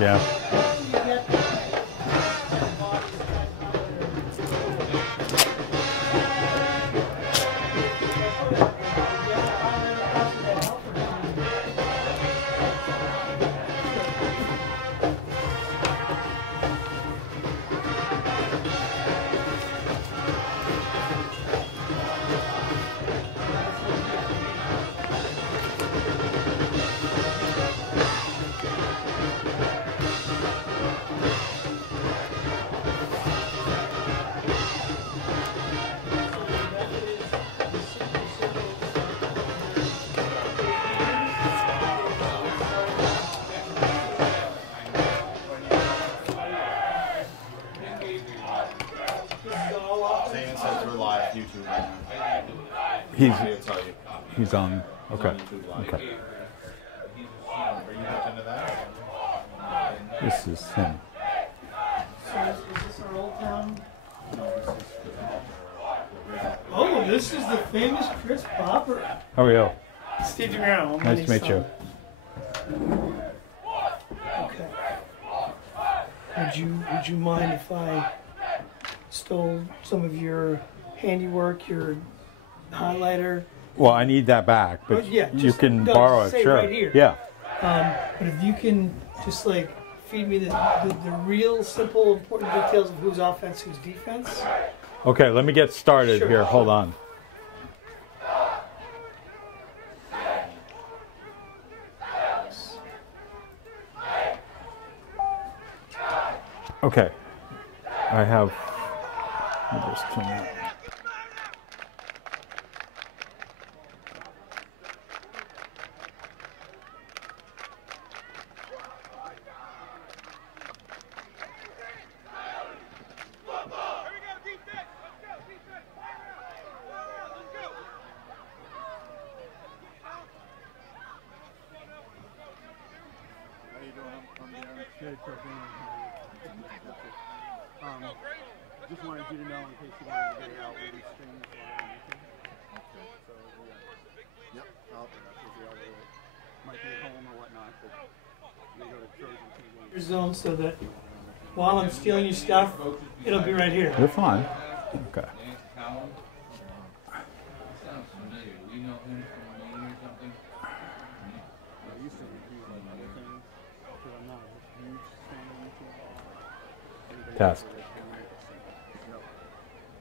Yeah. He's on. Okay. Okay. This is him. So is this our Old Town? Oh, this is the famous Chris Popper. How are you? Steve DeMiro. Nice to meet you. Okay. Would you mind if I stole some of your handiwork, your highlighter? Well, I need that back, but yeah, you can borrow it. Sure. Right here. Yeah. But if you can just like feed me the real simple important details of who's offense, who's defense. Okay, let me get started here. Hold on. Okay. I have. Let me just turn that. Just wanted you to know in case you wanted to get it out with these strings or anything. Okay. So, yeah. Yep. Might be at home or whatnot, but they go to Trojan TV. Your zone so that while I'm stealing your stuff, it'll be right here. You're fine. Okay. Test.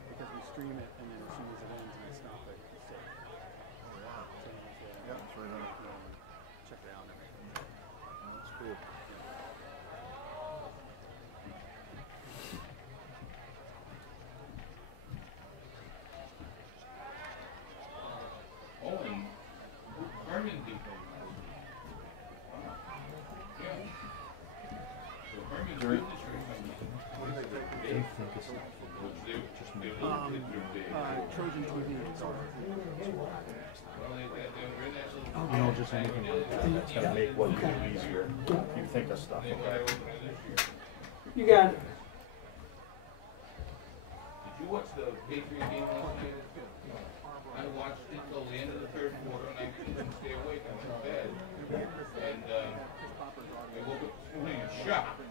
Because we stream it and then as soon as it ends and I stop it, it's safe. Oh, wow. Yeah, it's right on. Check it out and everything. That's cool. Trojan TV. You know, just anything that's going to make what you do easier. You think of stuff. Okay? You got it. Did you watch the Patriot game last night? I watched it till the end of the third quarter and I couldn't stay awake. I went to bed. And I woke up this morning and shocked.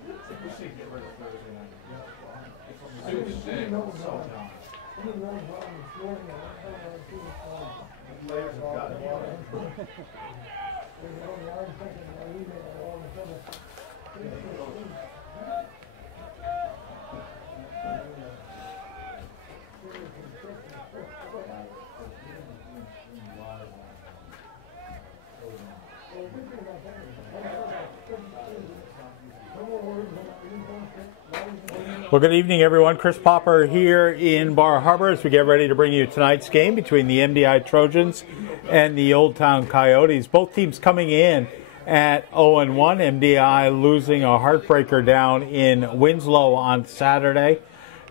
Well, good evening, everyone. Chris Popper here in Bar Harbor as we get ready to bring you tonight's game between the MDI Trojans and the Old Town Coyotes. Both teams coming in at 0-1. MDI losing a heartbreaker down in Winslow on Saturday,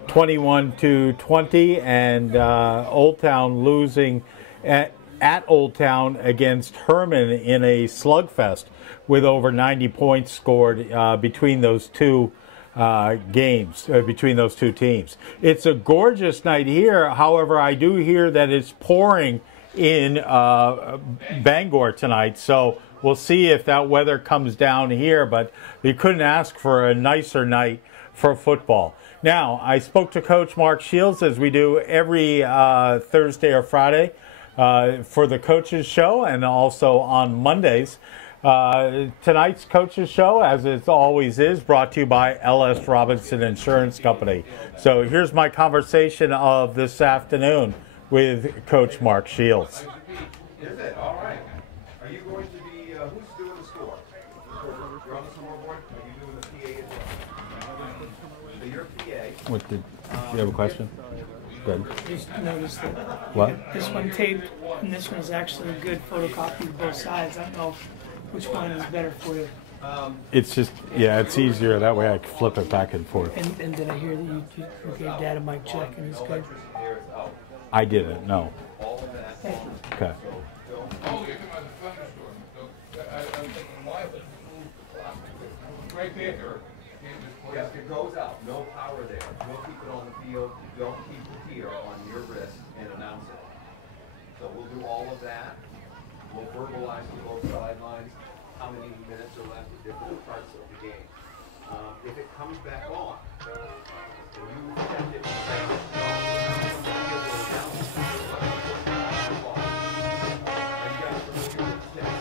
21-20, and Old Town losing at Old Town against Herman in a slugfest with over 90 points scored between those two games, between those two teams. It's a gorgeous night here. However, I do hear that it's pouring in Bangor tonight, so we'll see if that weather comes down here, but you couldn't ask for a nicer night for football. Now, I spoke to Coach Mark Shields, as we do every Thursday or Friday, for the Coaches Show, and also on Mondays. Tonight's Coaches Show, as it always is, brought to you by L.S. Robinson Insurance Company. So here's my conversation of this afternoon with Coach Mark Shields. Is it? All right. Are you going to be, who's doing the score? You're on the scoreboard? Are you doing the PA as well? So you're PA. What did you have a question? Good. Just noticed that What? this one taped and this one is actually a good photocopy of both sides. I don't know which one is better for you. It's just, yeah, it's easier. That way I can flip it back and forth. And did I hear that you gave Dad a mic check and he's good? I didn't, no. Thank you. Okay. Oh, you're talking about the thunderstorm. So, I was thinking, why would you move the clock? Right there. Yes, it goes out. No power there. We'll keep it on the field. You don't keep the tier on your wrist and announce it. So we'll do all of that. We'll verbalize to both sidelines how many minutes are left at different parts of the game. If it comes back on, and you check it and say, no, the field goes down. And you got to familiar with the steps.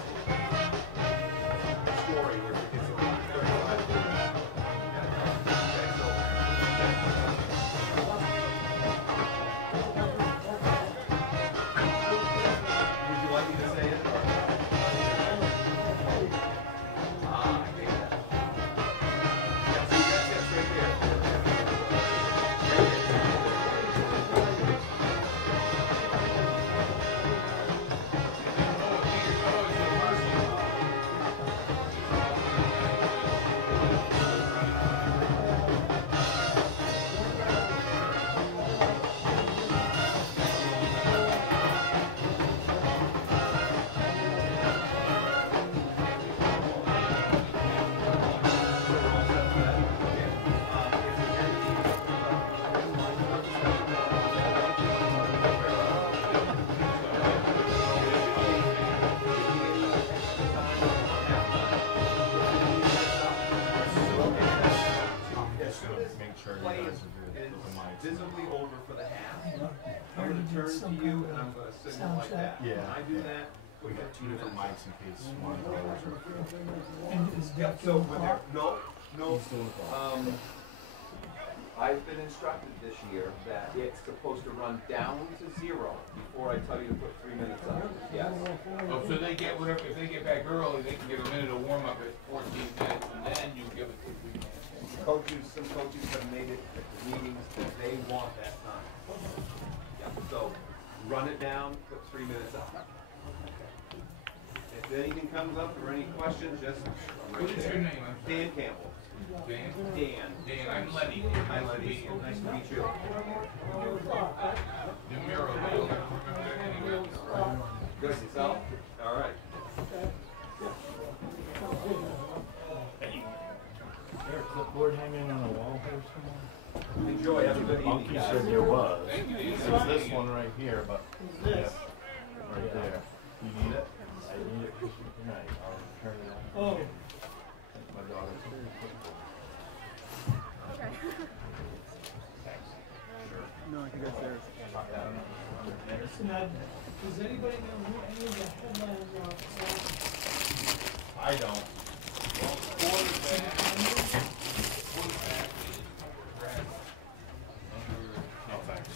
Scoring where it gets around 35. Would you like me to say it? I hate that. Yeah, see, that's right there. Play is visibly over for the half. I'm going to turn to you and I'm going to signal like that. Yeah. When I do that, We got two different mics in case one goes or. yeah, so when they're, no, I've been instructed this year that it's supposed to run down to 0 before I tell you to put 3 minutes on it. Yes. Oh, so they get whatever, if they get back early, they can get a minute of warm up at 14 minutes and then you give it to 3 minutes. Some coaches have made it at the meetings that they want that time. Yeah, so run it down, put 3 minutes up. If anything comes up or any questions, just right What is there. your name? I'm sorry. Dan Campbell. Dan? Dan. Dan, I'm Lenny. Hi, Lenny. Nice to meet you. The mural, I don't remember that anyway. Good, yourself? All right. Is there a clipboard hanging on the wall here somewhere? Enjoy. Have a good evening, Monkey guys. said there was. Thank you. It's this one right here, but. This? Yeah, right there. You need it? I need it for tonight. I'll turn it on. Oh. My daughter's here. No, I think that's theirs. So now, does anybody know who any of the headliners are? I don't. No thanks.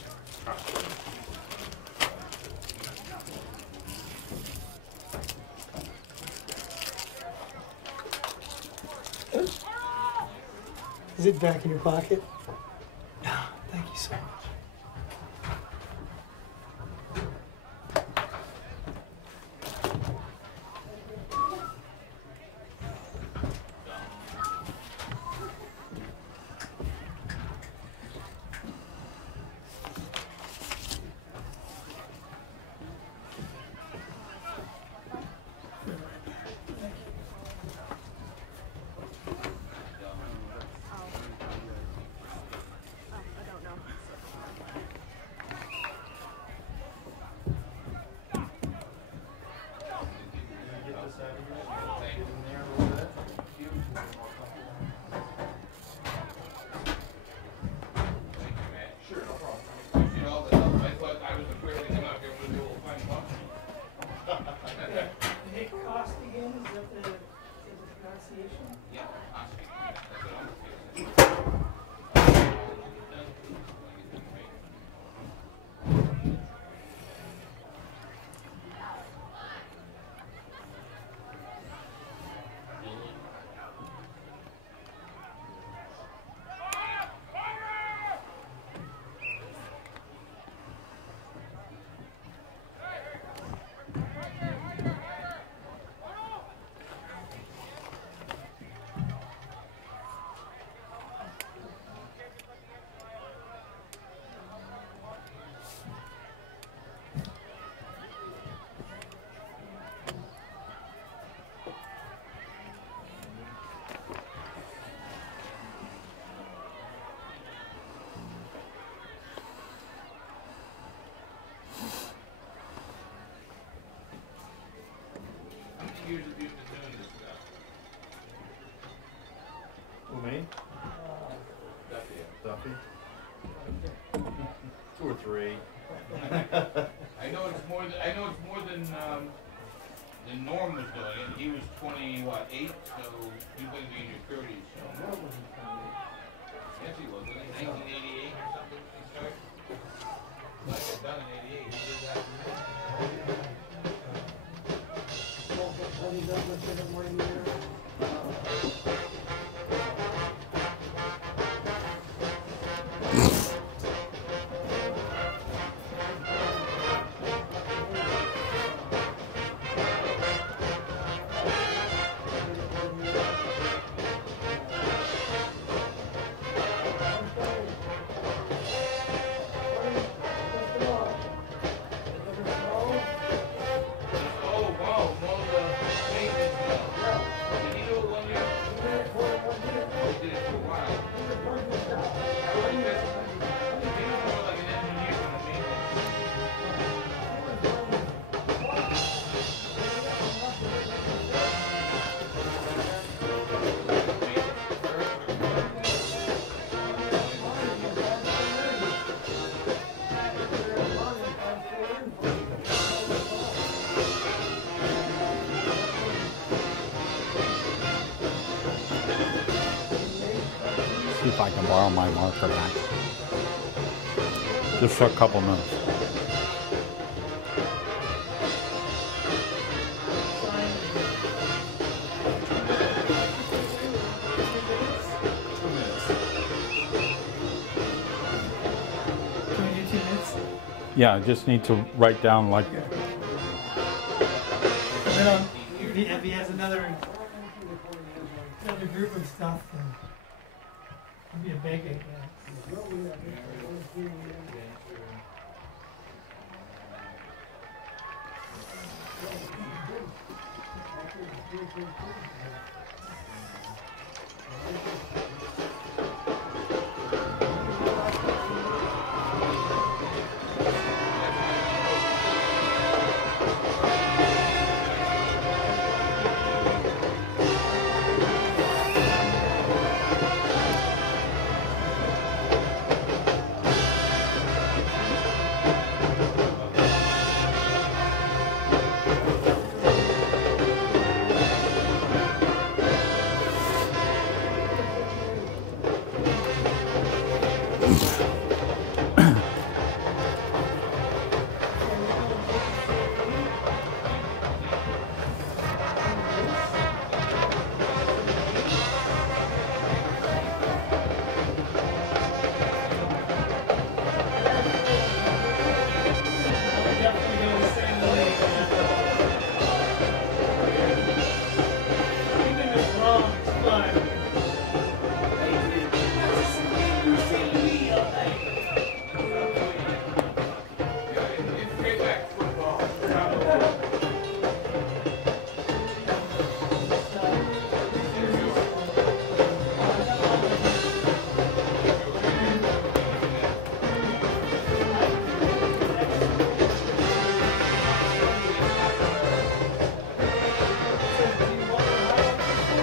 Is it back in your pocket? Thank you so much. Nick Costigan, is that the pronunciation? Yeah, Costigan. That's what I'm confused. How many years have you been doing this stuff? Who, me? Duffy? 2 or 3. I know it's more than Norm was doing it. He was 8, so he's going to be in your 30s. So. Yes, he was. Wasn't he 1988 or something? He started. I got done in '88. He did that. Oh, wow. More the maintenance stuff. Did he do it 1 year? He did it for a while. He was more like an engineer than a maintenance. See if I can borrow my marker back. Just for a couple minutes. Can we do 2 minutes? Yeah, I just need to write down like. And then if he has another group of stuff, then it'll be a big yeah.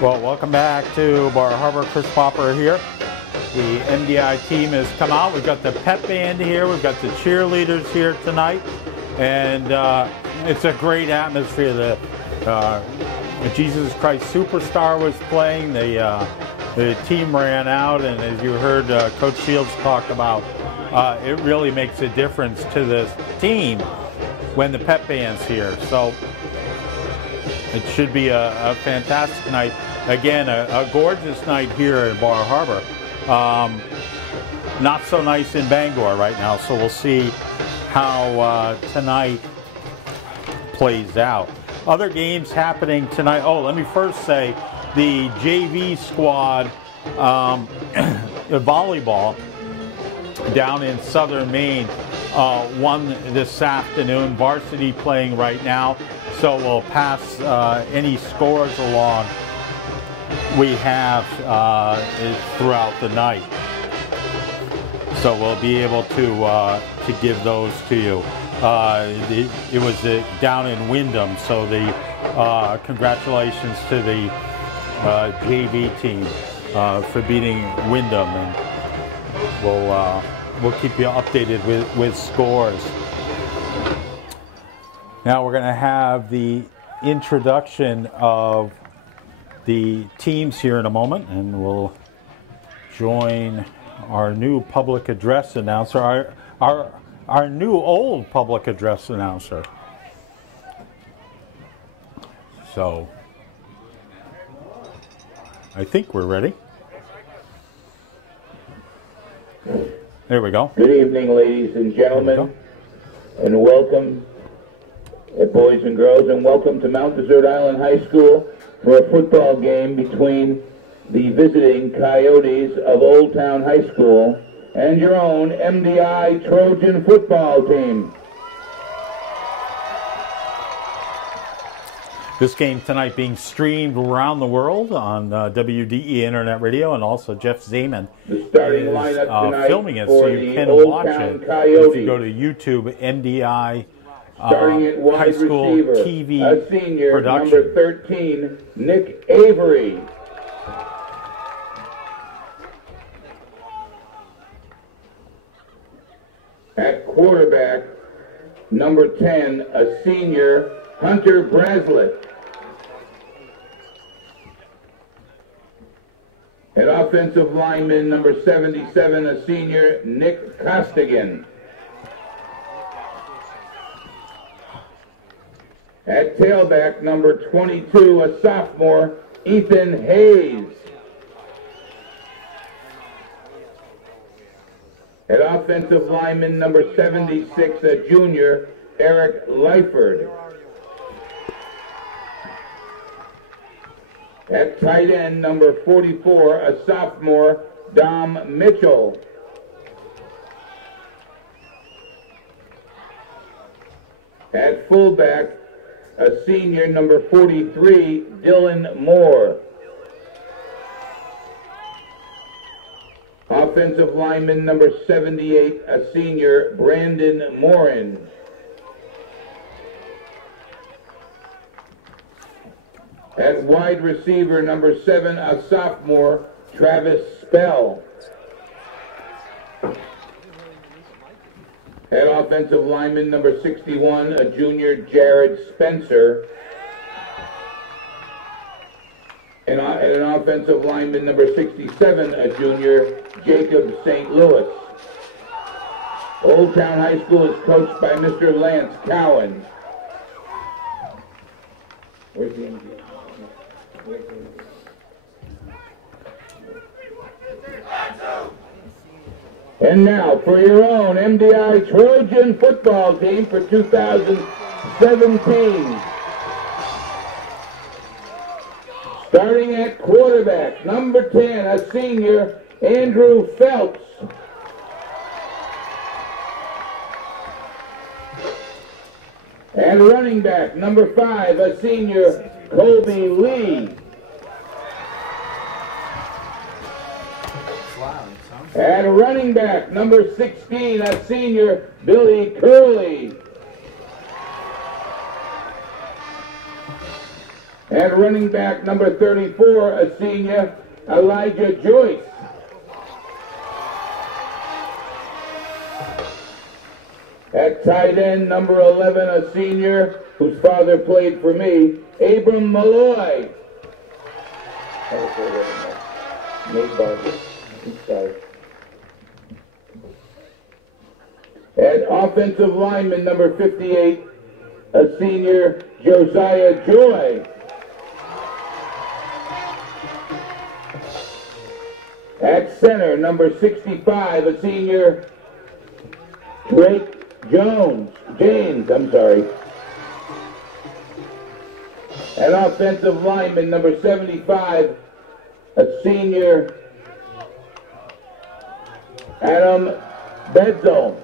Well, welcome back to Bar Harbor. Chris Popper here. The MDI team has come out. We've got the pep band here. We've got the cheerleaders here tonight. and it's a great atmosphere. The Jesus Christ Superstar was playing. The team ran out, and as you heard Coach Shields talk about, it really makes a difference to the team when the pep band's here. So it should be a fantastic night. Again, a gorgeous night here at Bar Harbor. Not so nice in Bangor right now, so we'll see how tonight plays out. Other games happening tonight. Oh, let me first say the JV squad volleyball down in southern Maine won this afternoon. Varsity playing right now, so we'll pass any scores along we have throughout the night. So we'll be able to give those to you. It was down in Wyndham, so the congratulations to the JV team for beating Wyndham, and we'll keep you updated with scores. Now we're going to have the introduction of the teams here in a moment, and we'll join our new public address announcer, our new old public address announcer. So I think we're ready. There we go. Good evening, ladies and gentlemen, and welcome, boys and girls, and welcome to Mount Desert Island High School for a football game between the visiting Coyotes of Old Town High School and your own MDI Trojan football team. This game tonight being streamed around the world on WDE Internet Radio, and also Jeff Zeman The starting is lineup tonight filming it, for so you the can Old watch Town it Coyotes. if you go to YouTube, MDI Starting at wide High School receiver, TV a senior, production. number 13, Nick Avery. At quarterback, number 10, a senior, Hunter Braslett. At offensive lineman, number 77, a senior, Nick Costigan. At tailback, number 22, a sophomore, Ethan Hayes. At offensive lineman, number 76, a junior, Eric Lyford. At tight end, number 44, a sophomore, Dom Mitchell. At fullback, a senior, number 43, Dylan Moore. Offensive lineman, number 78, a senior, Brandon Morin. At wide receiver, number 7, a sophomore, Travis Spell. At offensive lineman, number 61, a junior, Jared Spencer. And at an offensive lineman, number 67, a junior, Jacob St. Louis. Old Town High School is coached by Mr. Lance Cowan. Where's the MD? And now for your own MDI Trojan football team for 2017. Starting at quarterback, number 10, a senior, Andrew Phelps. And running back, number 5, a senior, Colby Lee. At running back, number 16, a senior, Billy Curley. At running back, number 34, a senior, Elijah Joyce. At tight end, number 11, a senior whose father played for me, Abram Malloy. Nate Barber. Sorry. At offensive lineman, number 58, a senior, Josiah Joy. At center, number 65, a senior, Drake James, I'm sorry. At offensive lineman, number 75, a senior, Adam Bedzo.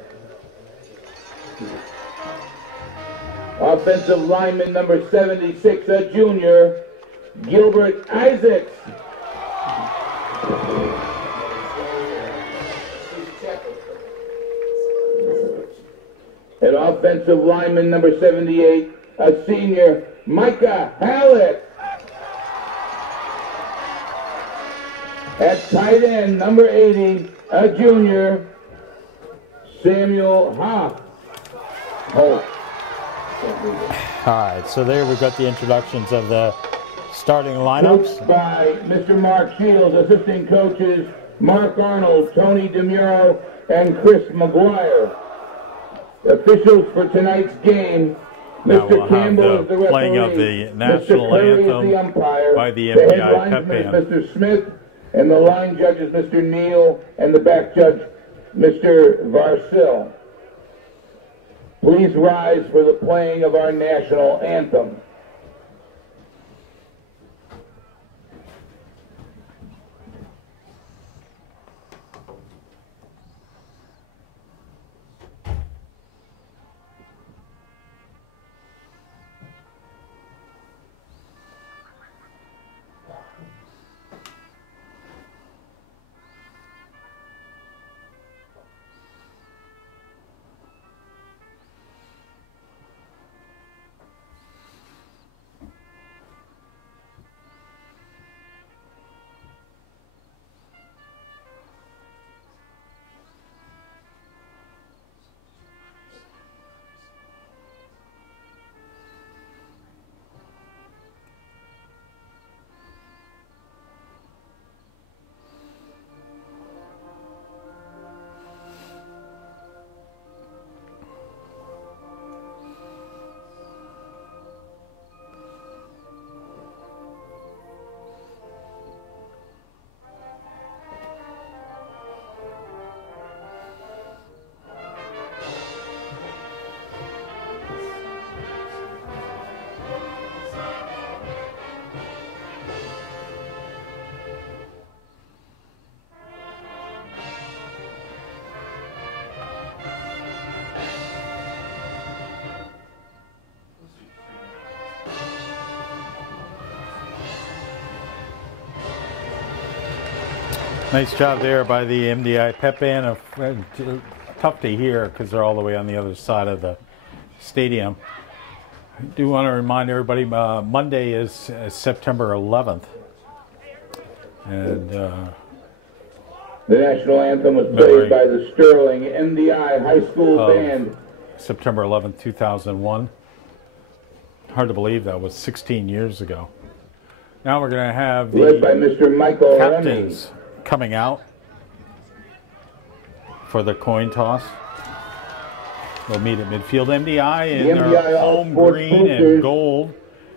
Offensive lineman, number 76, a junior, Gilbert Isaacs. At offensive lineman, number 78, a senior, Micah Hallett. At tight end, number 80, a junior, Samuel Hoff. All right, so there we've got the introductions of the starting lineups. Coached by Mr. Mark Shields, assistant coaches Mark Arnold, Tony DeMuro, and Chris McGuire. Officials for tonight's game, Now Mr. we'll Campbell have is the the playing referee, of the national Mr. Curry anthem is the umpire, by the head MDI linesman pep is band. Mr. Smith, and the line judge is Mr. Neal, and the back judge, Mr. Varsil. Please rise for the playing of our national anthem. Nice job there by the MDI pep band. Tough to hear because they're all the way on the other side of the stadium. I do want to remind everybody Monday is September 11th. And the national anthem was played by the Sterling MDI High School Band. September 11th, 2001. Hard to believe that was 16 years ago. Now we're going to have led by Mr. Michael captains coming out for the coin toss. They'll meet at midfield. MDI in their home green and gold,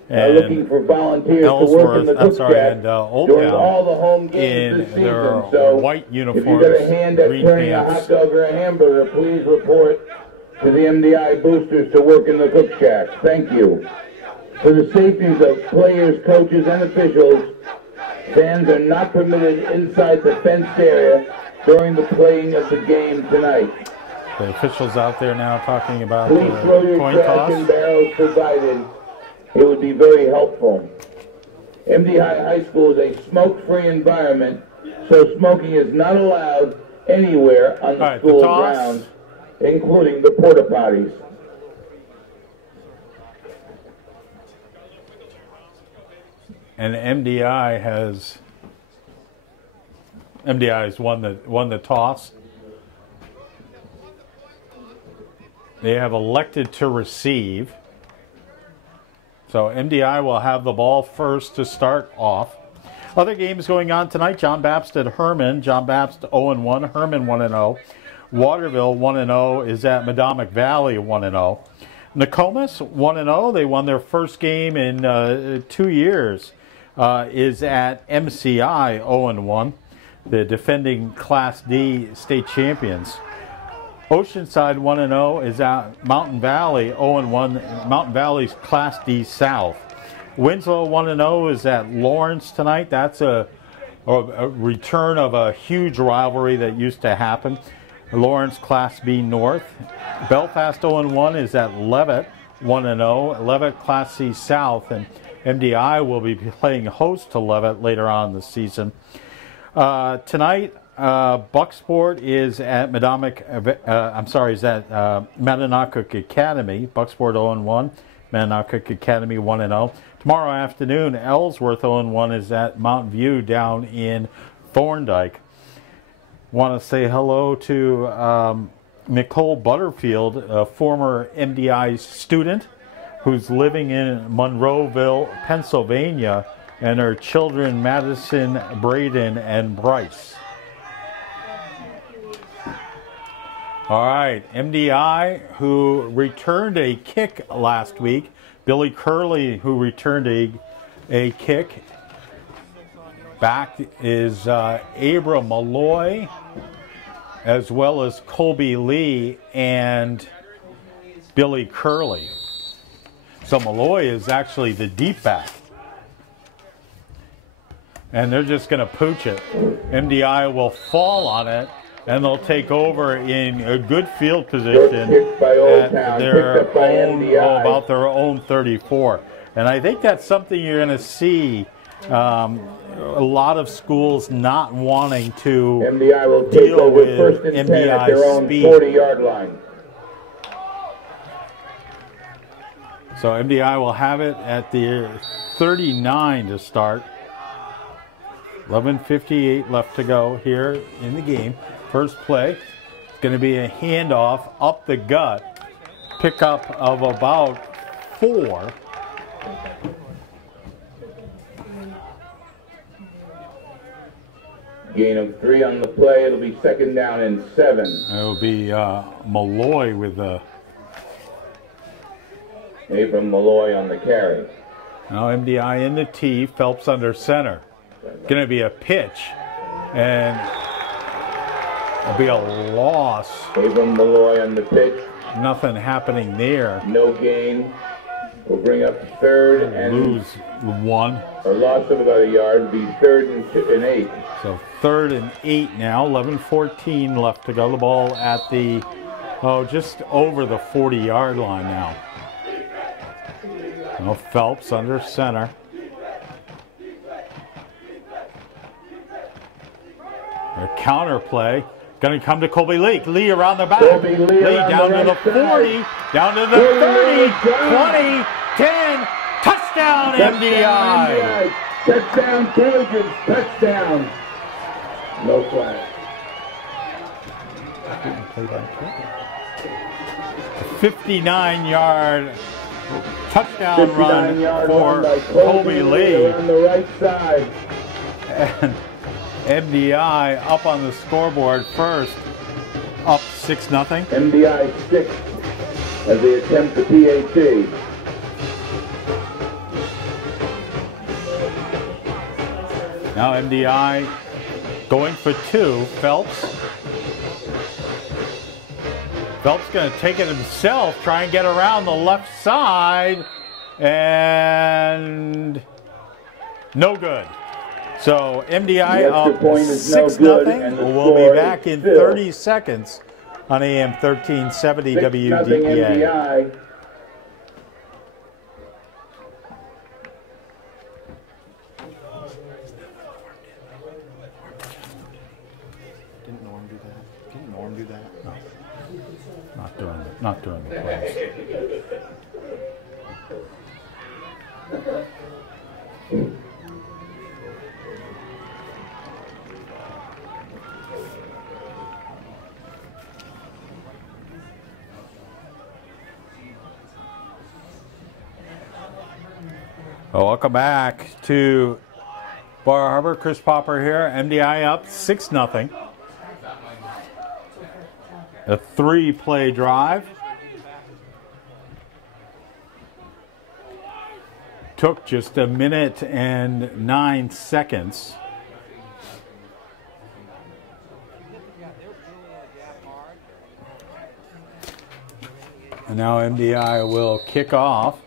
and looking for volunteers to work in the cook shack during all the home games this season. So white uniforms, if you got a hand at turning pants. a hot dog or a hamburger, please report to the MDI boosters to work in the cook shack. Thank you. For the safeties of players, coaches, and officials, fans are not permitted inside the fenced area during the playing of the game tonight. The officials out there now talking about Please throw the your coin trash toss. in barrels provided. It would be very helpful. MDI High School is a smoke-free environment, so smoking is not allowed anywhere on the school grounds, including the porta potties. And MDI has won the toss. They have elected to receive. So MDI will have the ball first to start off. Other games going on tonight. John Baptist at Herman. John Baptist 0-1. Herman 1-0. Waterville 1-0 is at Madomic Valley 1-0. Nokomis 1-0. They won their first game in 2 years. Is at MCI 0-1. The defending Class D state champions. Oceanside 1-0 is at Mountain Valley 0-1. Mountain Valley's Class D South. Winslow 1-0 is at Lawrence tonight. That's a return of a huge rivalry that used to happen. Lawrence Class B North. Belfast 0-1 is at Leavitt 1-0. Leavitt Class C South, and MDI will be playing host to Leavitt later on in the season. Tonight, Bucksport is at Mattanock Academy. Bucksport 0-1. Mattanock Academy 1-0. Tomorrow afternoon, Ellsworth 0-1 is at Mount View down in Thorndike. Want to say hello to Nicole Butterfield, a former MDI student who's living in Monroeville, Pennsylvania, and her children Madison, Braden, and Bryce. All right, MDI, who returned a kick last week. Billy Curley, who returned a kick. Back is Abra Malloy, as well as Colby Lee and Billy Curley. So Malloy is actually the deep back. And they're just going to pooch it. MDI will fall on it, and they'll take over in a good field position at their own, about their own 34. And I think that's something you're going to see a lot of schools not wanting to deal with MDI speed. 40-yard line. So MDI will have it at the 39 to start. 11:58 left to go here in the game. First play, it's going to be a handoff up the gut. Pickup of about 4. Gain of 3 on the play. It'll be second down and 7. It'll be Malloy with the... Abram Malloy on the carry. Now MDI in the T, Phelps under center. Going to be a pitch, and it'll be a loss. Abram Malloy on the pitch. Nothing happening there. No gain. We'll bring up third and lose 1. A loss of about a yard. Be third and 8. So 3rd and 8 now. 11:14 left to go. The ball at the just over the 40-yard line now. Well, Phelps under center. A counter play. Going to come to Colby Lee. Lee around the back. Lee down to the 40. Down to the 30. 20. 10. Touchdown, MDI. Touchdown, Trojans. Touchdown. No flag. 59-yard touchdown run for Colby Lee. On the right side. And MDI up on the scoreboard first, up 6-0. MDI 6 as they attempt the PAT. Now MDI going for 2. Phelps going to take it himself, try and get around the left side, and no good. So MDI up 6-0. We'll be back in 30 seconds on AM 1370 WDEA. Didn't Norm do that? Didn't Norm do that? No. Not during the plays. Well, welcome back to Bar Harbor. Chris Popper here. MDI up 6-0. A 3-play drive. Took just 1 minute and 9 seconds. And now MDI will kick off.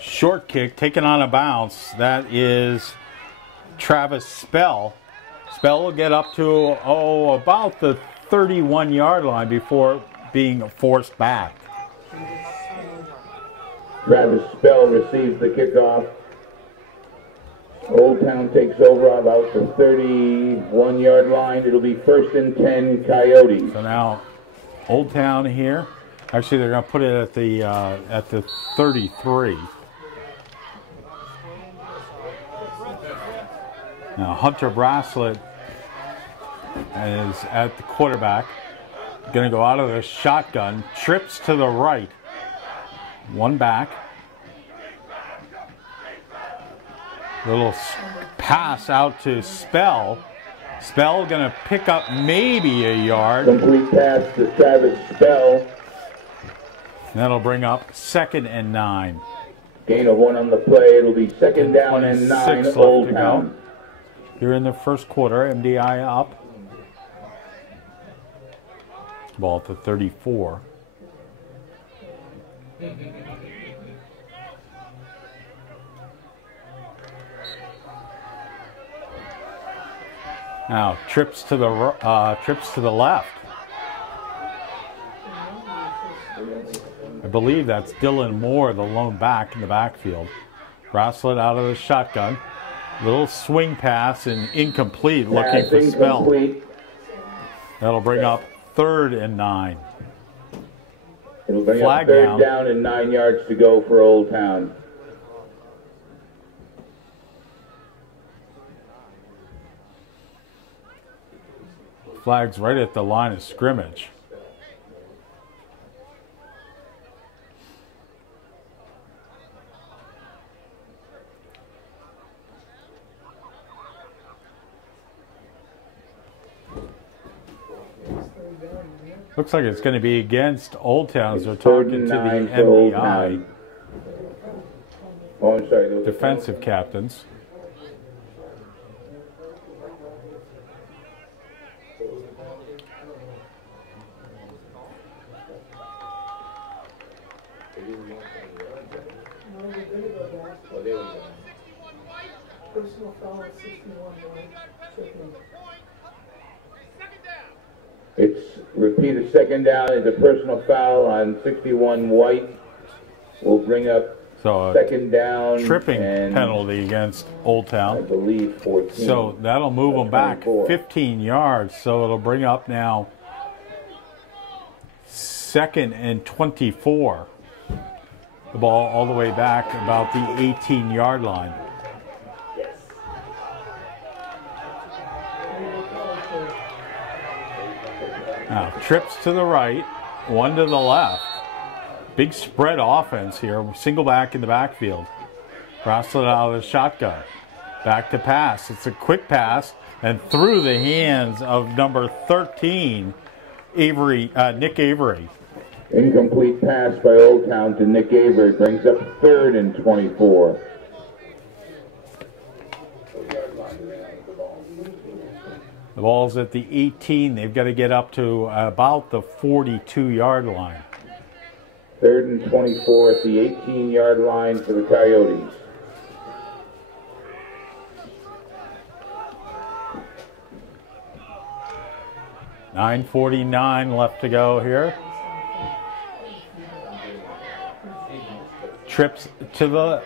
Short kick taken on a bounce. That is Travis Spell. Spell will get up to about the 31-yard line before being forced back. Travis Spell receives the kickoff. Old Town takes over about the 31-yard line. It'll be 1st and 10 Coyotes. So now Old Town here. Actually, they're going to put it at the 33. Now Hunter Bracelet is at the quarterback. Going to go out of the shotgun. Trips to the right. One back. Little pass out to Spell. Spell going to pick up maybe a yard. Complete pass to Travis Spell. That'll bring up 2nd and 9. Gain of 1 on the play. It'll be 2nd down and 9. Old Town. Here in the first quarter, MDI up. Ball at the 34. Now trips to the left. I believe that's Dylan Moore, the lone back in the backfield. Bracelet out of the shotgun. Little swing pass and incomplete, looking for Spell. That'll bring up 3rd and 9. It'll bring Flag up 3rd down and 9 yards to go for Old Town. Flag's right at the line of scrimmage. Looks like it's going to be against Old Town as they're talking to the MDI defensive captains. It's repeated 2nd down. Is a personal foul on 61 White. Will bring up So 2nd down. Tripping and penalty against Old Town. I believe 14. So that'll move them back 24. 15 yards. So it'll bring up now 2nd and 24. The ball all the way back about the 18-yard line. Now trips to the right, 1 to the left. Big spread offense here. Single back in the backfield. Bracelet out of the shotgun. Back to pass. It's a quick pass and through the hands of number 13, Nick Avery. Incomplete pass by Old Town to Nick Avery. Brings up 3rd and 24. The ball's at the 18. They've got to get up to about the 42-yard line. 3rd and 24 at the 18-yard line for the Coyotes. $9:49 left to go here. Trips to the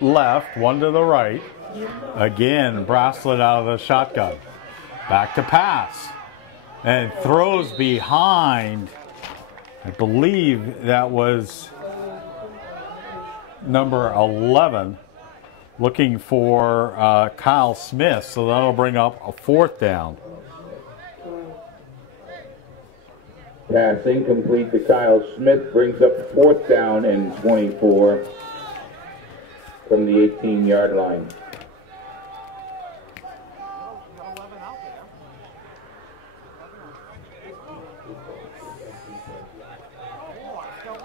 left, 1 to the right. Again, Bracelet out of the shotgun. Back to pass. And throws behind. I believe that was number 11. Looking for Kyle Smith. So that'll bring up a 4th down. Pass incomplete to Kyle Smith, brings up 4th down and 24 from the 18-yard line.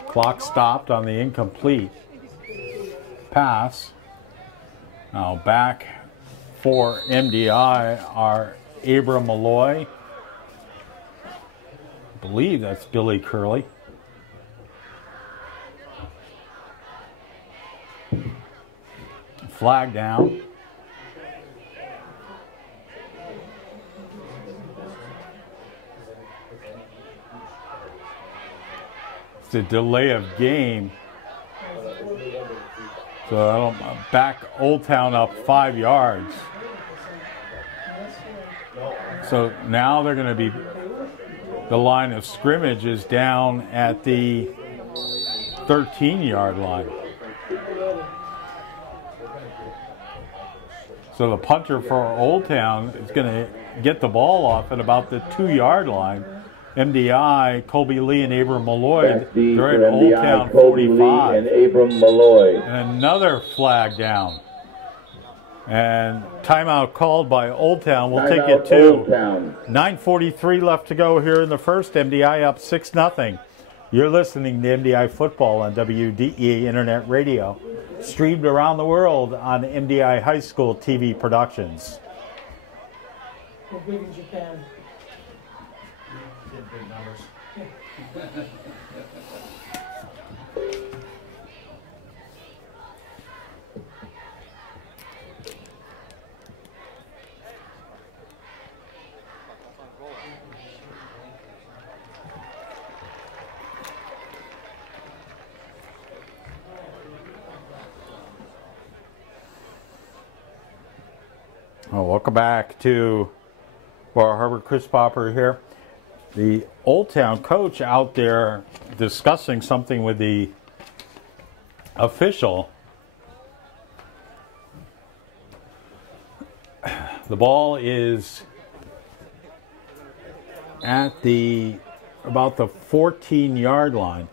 Clock stopped on the incomplete pass. Now back for MDI are Abram Malloy. I believe that's Billy Curley. Flag down. It's a delay of game. So back Old Town up 5 yards. So now they're going to be, the line of scrimmage is down at the 13-yard line. So the punter for Old Town is going to get the ball off at about the 2-yard line. MDI, Colby Lee and Abram Malloy, they're at Old Town 45. And Abram Malloy. And another flag down. And timeout called by Old Town. We'll take it to 9:43 left to go here in the first. MDI up 6-0. You're listening to MDI football on WDEA Internet Radio, streamed around the world on MDI High School TV Productions. We're big in Japan. Big numbers. Well, welcome back to Bar Harbor. Chris Popper here. The Old Town coach out there discussing something with the official. The ball is at about the 14-yard line.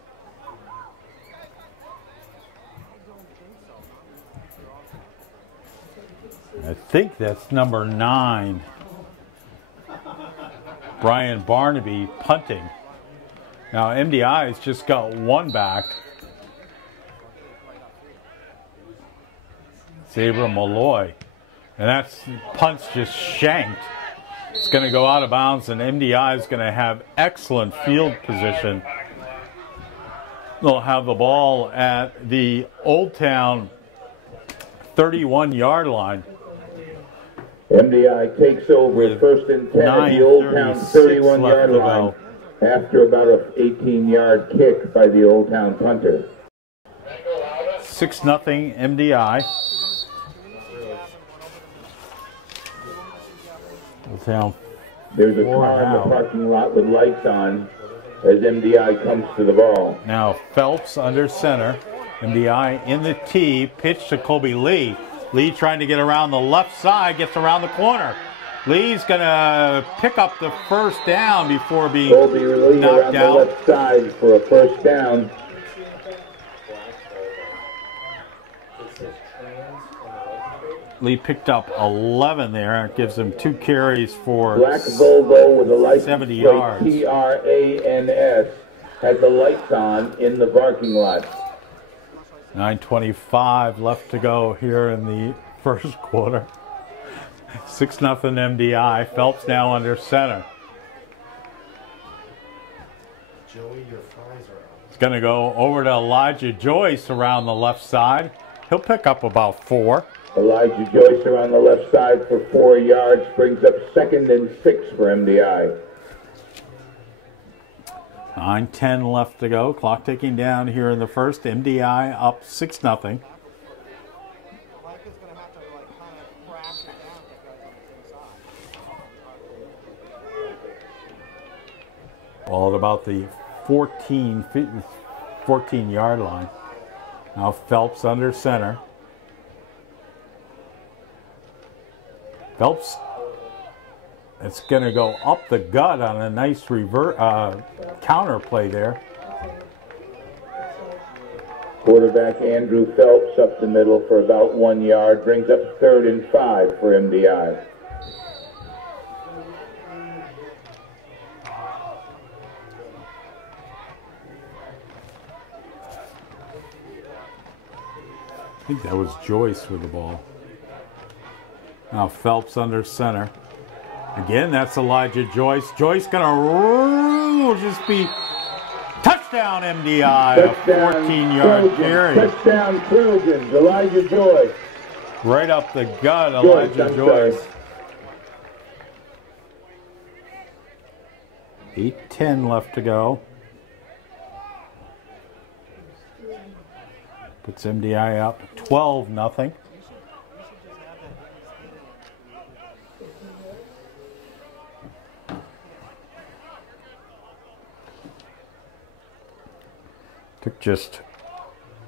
I think that's number 9. Brian Barnaby punting. Now MDI has just got one back. It's Abram Malloy. And that's punt's just shanked. It's going to go out of bounds, and MDI is going to have excellent field position. They'll have the ball at the Old Town 31-yard line. MDI takes over first and 10 at the Old Town 31-yard line after about an 18-yard kick by the Old Town punter. 6-0 MDI. Old Town. There's a car in the parking lot with lights on as MDI comes to the ball. Now Phelps under center. MDI in the tee. Pitch to Colby Lee. Lee trying to get around the left side, gets around the corner. Lee's going to pick up the first down before being knocked out. The left side for a first down. Lee picked up 11 there. It gives him 2 carries for Black Volvo with a license 70 yards. TRANS had the lights on in the parking lot. 9:25 left to go here in the first quarter. 6-0 MDI. Phelps now under center. Joey, your fries are out. It's going to go over to Elijah Joyce around the left side. He'll pick up about 4. Elijah Joyce around the left side for 4 yards, brings up 2nd and 6 for MDI. 9:10 left to go. Clock ticking down here in the first. MDI up 6-0. All at about the 14-yard line. Now Phelps under center. Phelps It's going to go up the gut on a nice counter play there. Quarterback Andrew Phelps up the middle for about 1 yard, brings up 3rd and 5 for MDI. I think that was Joyce with the ball. Now Phelps under center. Again, that's Elijah Joyce. Joyce gonna just be touchdown MDI, Touchdown, a 14-yard carry. Touchdown Trojans, Elijah Joyce. Right up the gut, Elijah Joyce. 8:10 left to go. Puts MDI up 12-0. Took just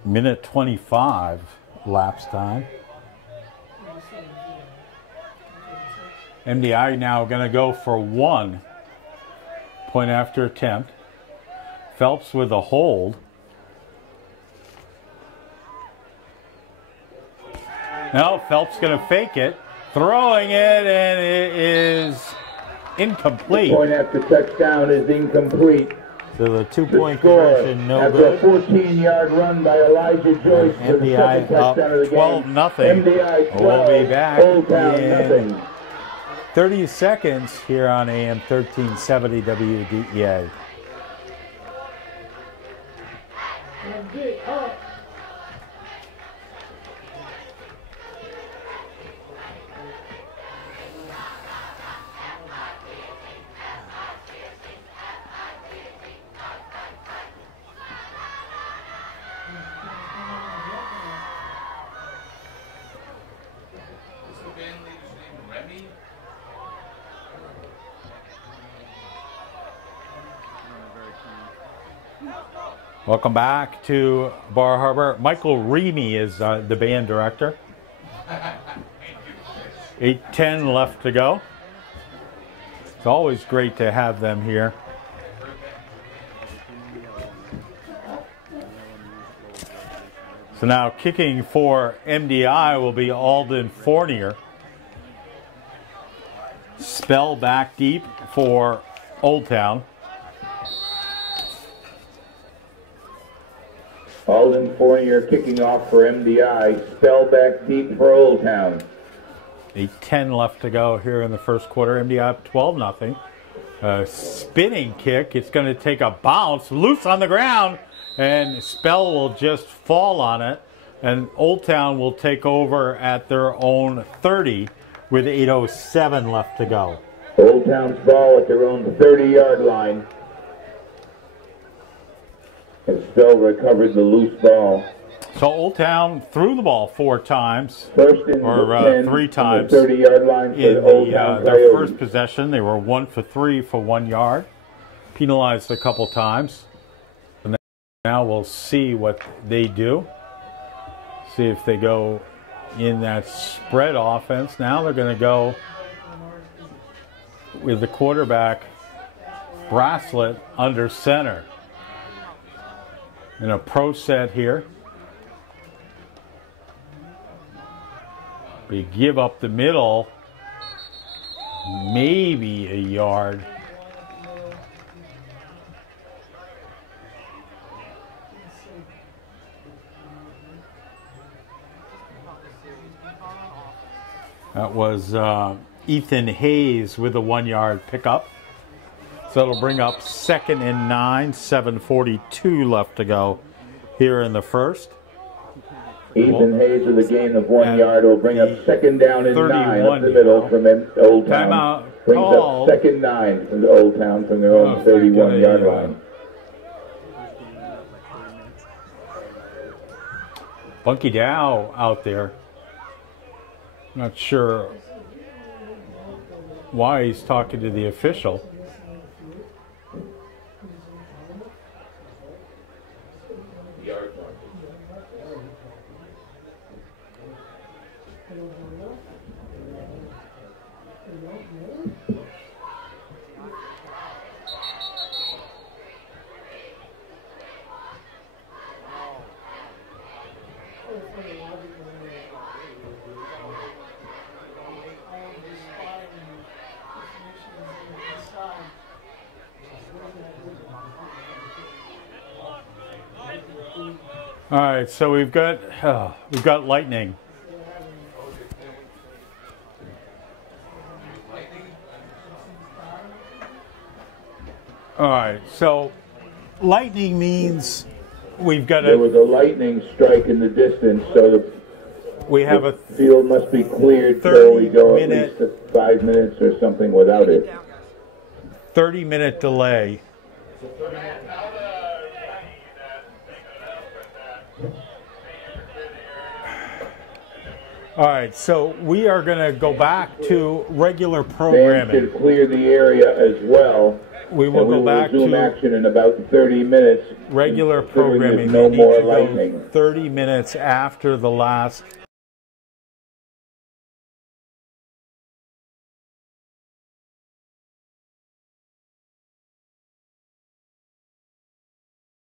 minute 25 lapse time. MDI now going to go for 1 point after attempt. Phelps with a hold. No, Phelps going to fake it, throwing it, and it is incomplete. Point after touchdown is incomplete. So the 2-point conversion, no after good. a 14-yard run by Elijah Joyce for the second MDI up touchdown of the game. 12-0. MDI 12, We'll be back Old Town in nothing. 30 seconds here on AM 1370 WDEA. Welcome back to Bar Harbor. Michael Reamy is the band director. 8:10 left to go. It's always great to have them here. So now kicking for MDI will be Alden Fournier. Spell back deep for Old Town. Alden Fournier kicking off for MDI. Spell back deep for Old Town. 8:10 left to go here in the first quarter. MDI up 12-0. Spinning kick. It's going to take a bounce, loose on the ground, and Spell will just fall on it. And Old Town will take over at their own 30 with 8:07 left to go. Old Town's ball at their own 30-yard line. And Spell recovered the loose ball. So Old Town threw the ball 4 times, First and or 10 3 times. 30-yard line for In Old Town their Coyotes. first possession, they were 1 for 3 for 1 yard. Penalized a couple times. And now we'll see what they do. See if they go in that spread offense. Now they're going to go with the quarterback Bracelet under center. In a pro set here. We give up the middle, maybe a yard. That was Ethan Hayes with a 1-yard pickup. So it'll bring up 2nd and 9, 7:42 left to go here in the first. Ethan Hayes with a gain of 1 yard will bring up 2nd down and 9 up the middle from Old Town. Timeout Brings called. up 2nd 9 from the Old Town from their own 31-yard line. Bunky Dow out there. Not sure why he's talking to the official. All right, so we've got lightning. All right, so lightning means we've got There was a lightning strike in the distance, so we have the a field must be cleared till we go at 30-minute least 5 minutes or something without it. 30-minute delay. All right, so we are going to go back to regular Fans programming. should clear the area as well. We will and go back resume to action in about 30 minutes. regular considering programming. there's no They need more to go lightning. 30 minutes after the last